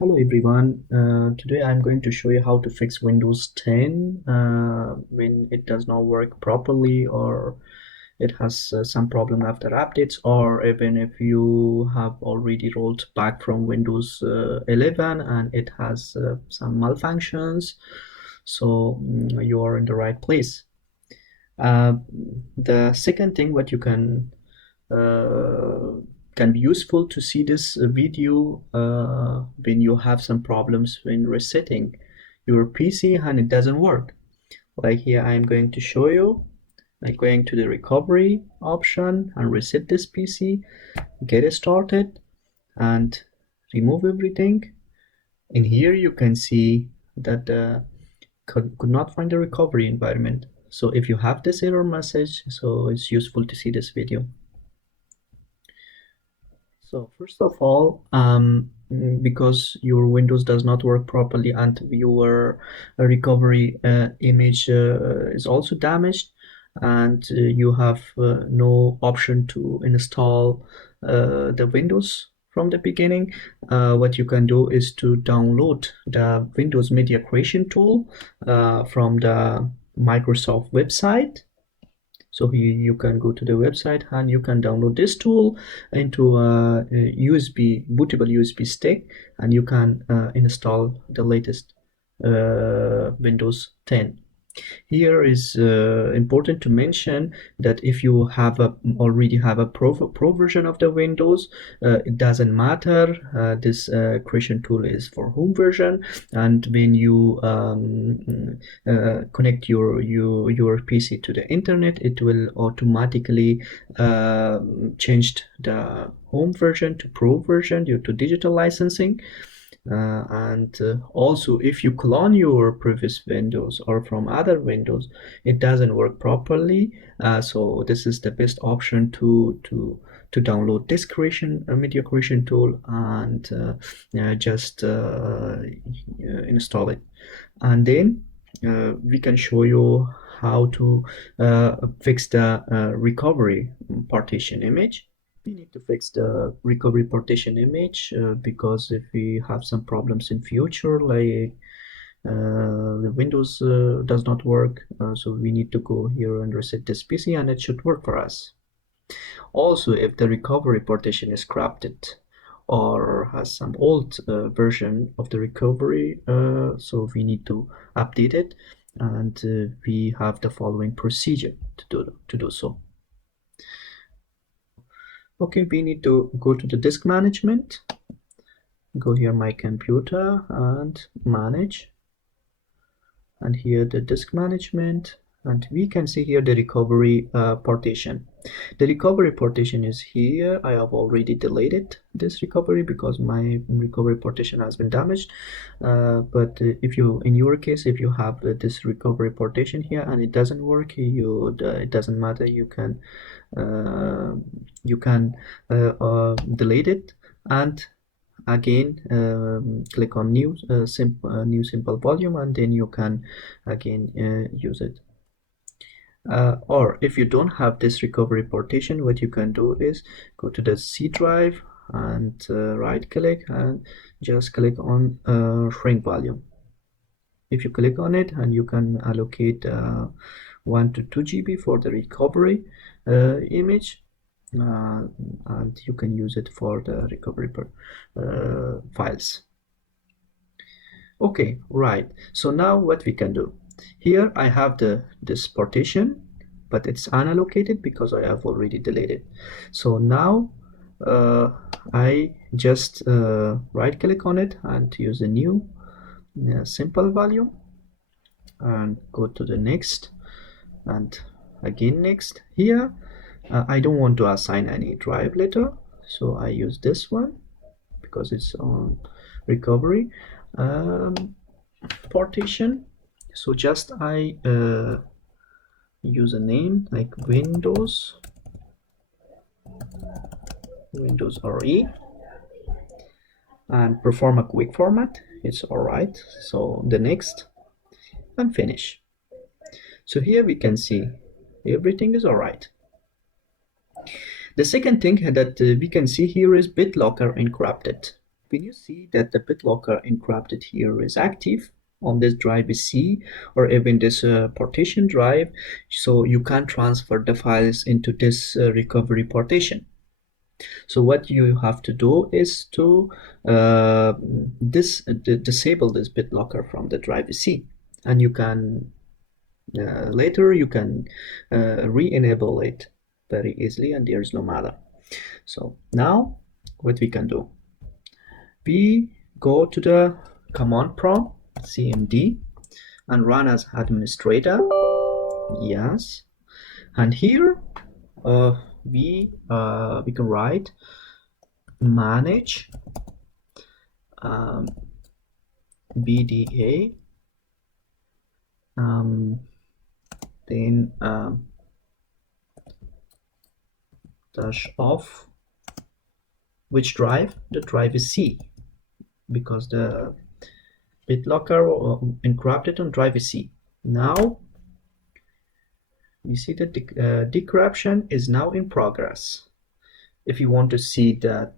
Hello everyone. Today I'm going to show you how to fix Windows 10 when it does not work properly, or it has some problem after updates, or even if you have already rolled back from Windows 11 and it has some malfunctions. So you are in the right place. Uh, the second thing what you uh, can be useful to see this video when you have some problems when resetting your PC and it doesn't work. Like here, I'm going to show you, like going to the recovery option and reset this PC, get it started and remove everything. In here, you can see that could not find the recovery environment. So if you have this error message, so it's useful to see this video. So first of all, because your Windows does not work properly and your recovery image is also damaged, and you have no option to install the Windows from the beginning, what you can do is to download the Windows Media Creation tool from the Microsoft website. So you can go to the website and you can download this tool into a bootable USB stick, and you can install the latest Windows 10. Here is important to mention that if you already have a pro version of the Windows, it doesn't matter. This creation tool is for home version, and when you connect your PC to the internet, it will automatically change the home version to pro version due to digital licensing. And also, if you clone your previous Windows or from other Windows, it doesn't work properly. So this is the best option to download this media creation tool and just install it. And then we can show you how to fix the recovery partition image. We need to fix the recovery partition image because if we have some problems in future, like the Windows does not work, so we need to go here and reset this PC and it should work for us. Also, if the recovery partition is corrupted or has some old version of the recovery, so we need to update it, and we have the following procedure to do so. Okay, we need to go to the disk management, go here my computer and manage, and here the disk management, and we can see here the recovery partition. The recovery partition is here. I have already deleted this recovery because my recovery partition has been damaged, but if you, in your case, if you have this recovery partition here and it doesn't work, it doesn't matter, you can delete it and again click on new simple volume, and then you can again use it. Or if you don't have this recovery partition, what you can do is go to the C drive and right click and just click on shrink volume. If you click on it, and you can allocate 1 to 2 GB for the recovery image, and you can use it for the recovery files. Okay, right. So now what we can do, here I have this partition, but it's unallocated because I have already deleted. So now I just right click on it and use a new simple volume and go to the next, and again next. Here I don't want to assign any drive letter, so I use this one because it's on recovery partition. So just I use a name like Windows RE and perform a quick format. It's all right. So the next and finish. So here we can see everything is all right. The second thing that we can see here is BitLocker encrypted. when you see that the BitLocker encrypted here is active on this drive C or even this partition drive, so you can transfer the files into this recovery partition. So what you have to do is to disable this BitLocker from the drive C, and you can later you can re-enable it very easily, and there's no matter. So now what we can do, we go to the command prompt cmd and run as administrator. Yes, and here we can write manage bda then dash off which drive. The drive is C, because the BitLocker encrypted on drive is C. Now we see that the decryption is now in progress. If you want to see that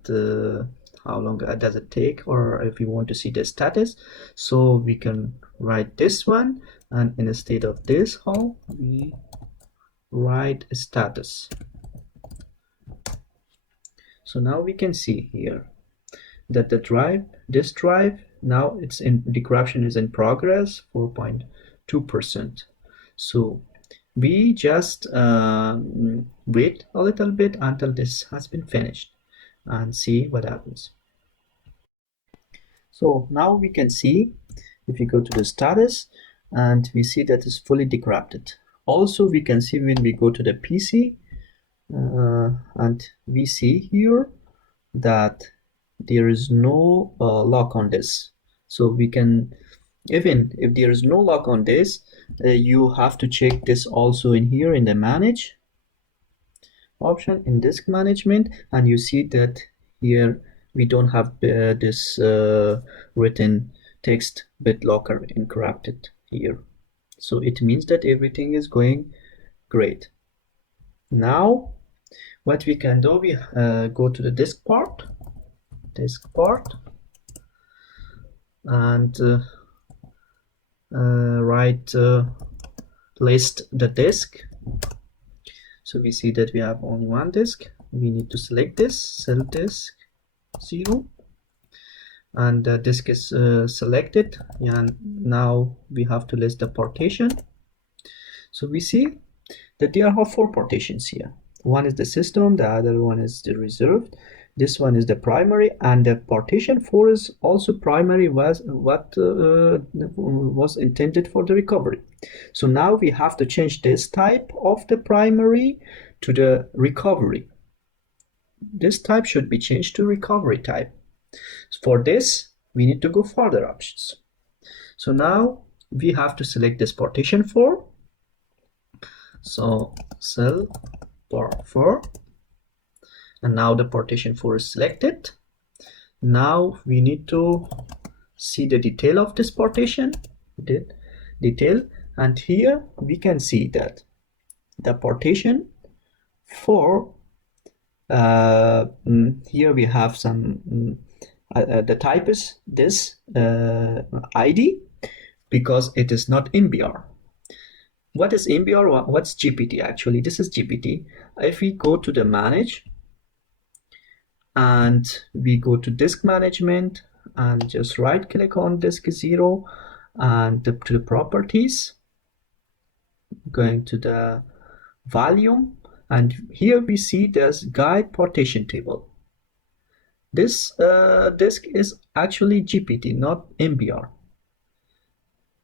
how long does it take, or if you want to see the status, so we can write this one, and instead of this how we write status. So now we can see here that this drive now it's in decryption is in progress, 4.2%. So we just wait a little bit until this has been finished and see what happens. So now we can see, if you go to the status, and we see that it's fully decrypted. Also we can see when we go to the PC and we see here that there is no lock on this. So we can, even if there is no lock on this, you have to check this also in here in the manage option in disk management, and you see that here we don't have this written text BitLocker encrypted here. So it means that everything is going great. Now what we can do, we go to the disk part and write list the disk. So we see that we have only one disk. We need to select this cell disk 0, and the disk is selected, and now we have to list the partition. So we see that there are 4 partitions here. One is the system, the other one is the reserved, this one is the primary, and the partition 4 is also primary, was what was intended for the recovery. So now we have to change this type of the primary to the recovery. This type should be changed to recovery type. For this we need to go further options. So now we have to select this partition 4. So cell part 4, and now the partition 4 is selected. Now we need to see the detail of this partition, detail, and here we can see that the partition 4, here we have some the type is this ID, because it is not MBR. What is MBR? What's GPT? Actually this is GPT. If we go to the manage and we go to disk management and just right click on disk 0 and to the properties, going to the volume, and here we see this guide partition table. This disk is actually GPT, not MBR.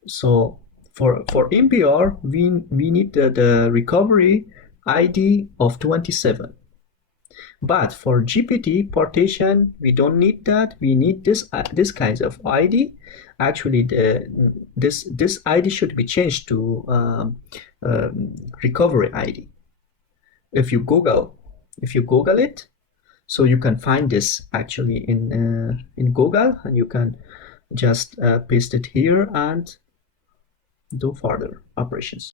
So for MBR we need the recovery ID of 27. But for GPT partition, we don't need that. We need this kinds of ID. Actually, this ID should be changed to recovery ID. If you Google it, so you can find this actually in Google, and you can just paste it here and do further operations.